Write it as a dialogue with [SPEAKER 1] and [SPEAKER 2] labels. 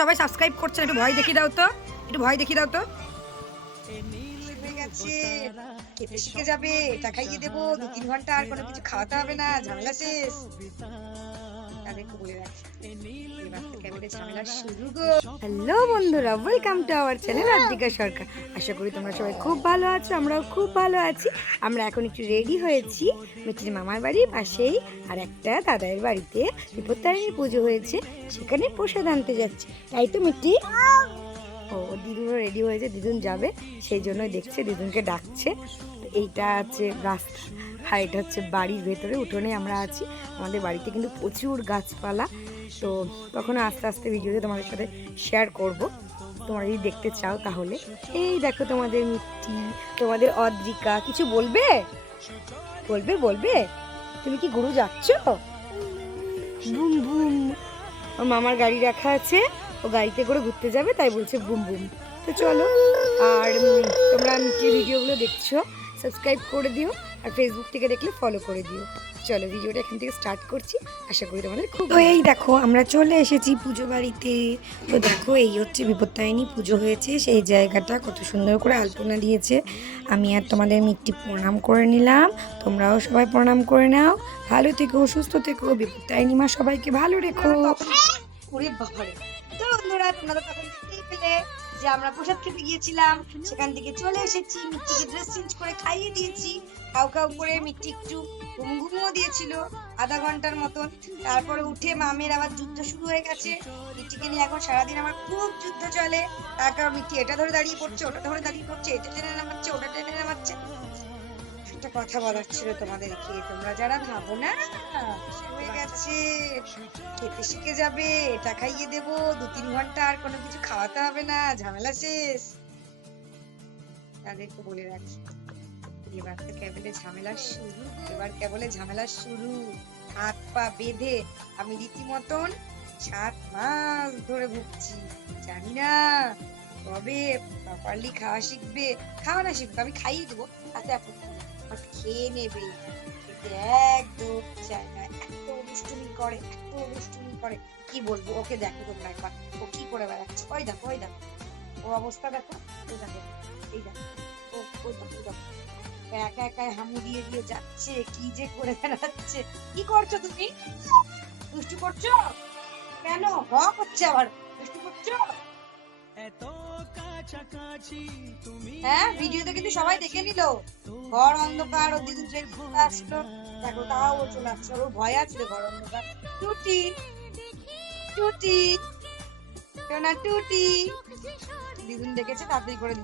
[SPEAKER 1] সবাই সাবস্ক্রাইব করছে একটু ভয় দেখিয়ে দাও তো। একটু ভয় দেখিয়ে দাও তো।
[SPEAKER 2] শিখে যাবে, এটা খাইয়ে দেবো দু তিন ঘণ্টা আর কোনো কিছু খাওয়াতে হবে না, ঝামেলা শেষ। তাদেরকে বলে রাখি। এবার থেকে ঝামেলা শুরু গো।
[SPEAKER 1] হ্যালো বন্ধুরা welcome to our channel Adrika Sarkar. আশা করি তোমরা সবাই খুব ভালো আছো আমরাও খুব ভালো আছি। আমরা এখন একটু রেডি হয়েছি মিত্রির মামার বাড়ির পাশেই আর একটা দাদার বাড়িতে বিপত্তারিণী পুজো হয়েছে সেখানে প্রসাদ আনতে যাচ্ছি। তাই তো মিত্রি ও দিদুনও রেডি হয়েছে দিদুন যাবে সেই জন্যই দেখছে দিদুনকে ডাকছে। এইটা হচ্ছে রাস্তা আর এটা হচ্ছে বাড়ির ভেতরে উঠোনে আমরা আছি। আমাদের বাড়িতে কিন্তু প্রচুর গাছপালা তো তখন আস্তে আস্তে ভিডিওতে তোমাদের সাথে শেয়ার করব। তোমরা যদি দেখতে চাও তাহলে। এই দেখো তোমাদের মিষ্টি, তোমাদের অদ্রিকা, কিছু বলবে? বলবে বলবে? তুমি কি গুরু যাচ্ছ? Boom boom. ওর মামার গাড়ি রাখা আছে। ও গাড়িতে করে ঘুরতে যাবে, তাই বলছে বুম বুম। তো চলো, আর তোমরা মিষ্টির ভিডিওগুলো দেখছ সাবস্ক্রাইব করে দিও। আর ফেসবুক থেকে দেখলে ফলো করে দিও। চলো ভিডিওটা এখান থেকে স্টার্ট করছি। আশা করি তোমাদের খুব তো এই দেখো আমরা চলে এসেছি পুজো বাড়িতে। তো দেখো এই হচ্ছে বিপত্তারিণী পুজো হয়েছে। সেই জায়গাটা কত সুন্দর করে আলপনা দিয়েছে। আমি আর তোমাদের মিট্টি প্রণাম করে নিলাম। তোমরাও সবাই প্রণাম করে নাও। ভালো থেকো সুস্থ থেকো। বিপত্তারিণী মা সবাইকে ভালো রেখো।
[SPEAKER 2] ওরে বাবারে। তো বন্ধুরা তোমরা তখন দেখতেই পেলে যে আমরা প্রসাদ খেতে গিয়েছিলাম। সেখান থেকে চলে এসেছি মিট্টিকে ড্রেস চেঞ্জ করে খাইয়ে দিয়েছি। খাও খাও করে মিট্টি একটু ঘুম ঘুমও দিয়েছিল আধা ঘণ্টার মতন। তারপরে উঠে মামের আবার যুদ্ধ শুরু হয়ে গেছে। মিট্টিকে নিয়ে এখন সারাদিন আমার খুব যুদ্ধ চলে। তার কারণ মিট্টি এটা ধরে দাঁড়িয়ে পড়ছে, ওটা ধরে দাঁড়িয়ে পড়ছে, এটা টেনে নামাচ্ছে, ওটা টেনে নামাচ্ছে। একটা কথা বলার ছিল তোমাদেরকে তোমরা যারা ভাবো না হয়ে গেছে। খেতে শিখে যাবে, এটা খাইয়ে দেবো, দু তিন ঘণ্টা আর কোনো কিছু খাওয়াতে হবে না, ঝামেলা শেষ। তাদেরকে বলে রাখি। এবার তো কেবলে ঝামেলা শুরু। এবার কেবলে ঝামেলা শুরু। হাত পা বেঁধে আমি রীতিমতন সাত মাস ধরে ভুগছি। জানি না কবে প্রপারলি খাওয়া শিখবে। খাওয়া না শিখবে আমি খাইয়ে দেবো। তাতে আপত্তি। বাট খেয়ে নেবে। খেতে একদম চায় না। এত দুষ্টুমি করে, এত দুষ্টুমি করে। কি বলব? ওকে দেখো তোমরা একবার ও কি করে বেড়াচ্ছে? ওই দেখো ওই দেখো। ও অবস্থা দেখো। ওই দেখো, এই দেখো। ও, ওই দেখো দেখো। একা একা হামু দিয়ে দিয়ে যাচ্ছে, কি যে করে বেড়াচ্ছে, কি করছ তুমি? দুষ্টু করছ? কেন? হক হচ্ছে আবার। দুষ্টু করছ? হ্যাঁ ভিডিওতে কিন্তু সবাই দেখে নিল। ঘর অন্ধকার ও দিদি চলে আসলো। দেখো, তাও ও চলে আসছে। ওর ভয় আছে ঘর অন্ধকার। টুটি টুটি টুটি। দিদুন দেখেছে, তাড়াতাড়ি করে